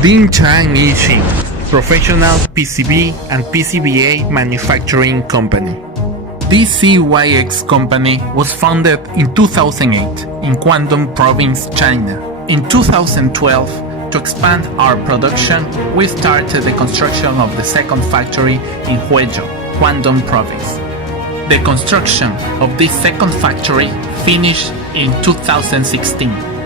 Dingcheng Yixin, professional PCB and PCBA manufacturing company. DCYX company was founded in 2008 in Guangdong province, China. In 2012, to expand our production, we started the construction of the second factory in Huizhou, Guangdong province. The construction of this second factory finished in 2016.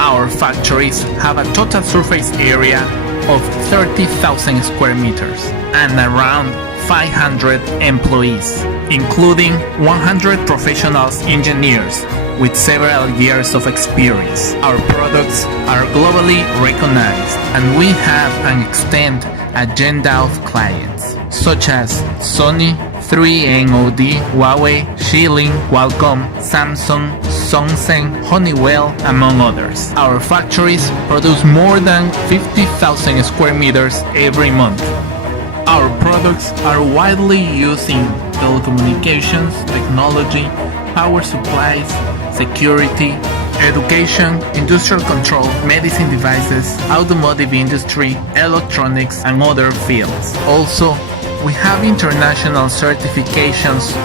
Our factories have a total surface area of 30,000 square meters and around 500 employees, including 100 professional engineers with several years of experience. Our products are globally recognized and we have an extended agenda of clients such as Sony, 3NOD, Huawei, Xilinx, Qualcomm, Samsung, Sosen, Honeywell, among others. Our factories produce more than 50,000 square meters every month. Our products are widely used in telecommunications, technology, power supplies, security, education, industrial control, medicine devices, automotive industry, electronics, and other fields. Also, we have international certifications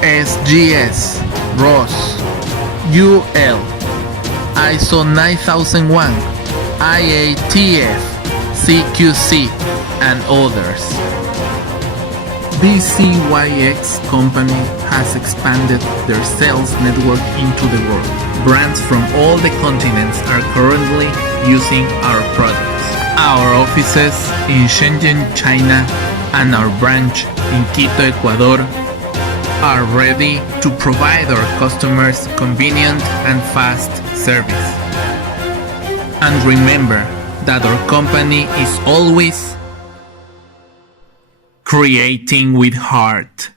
SGS, ROHS, UL, ISO 9001, IATF, CQC, and others. DCYX company has expanded their sales network into the world. Brands from all the continents are currently using our products. Our offices in Shenzhen, China, and our branch in Quito, Ecuador, are ready to provide our customers convenient and fast service. And remember that our company is always creating with heart.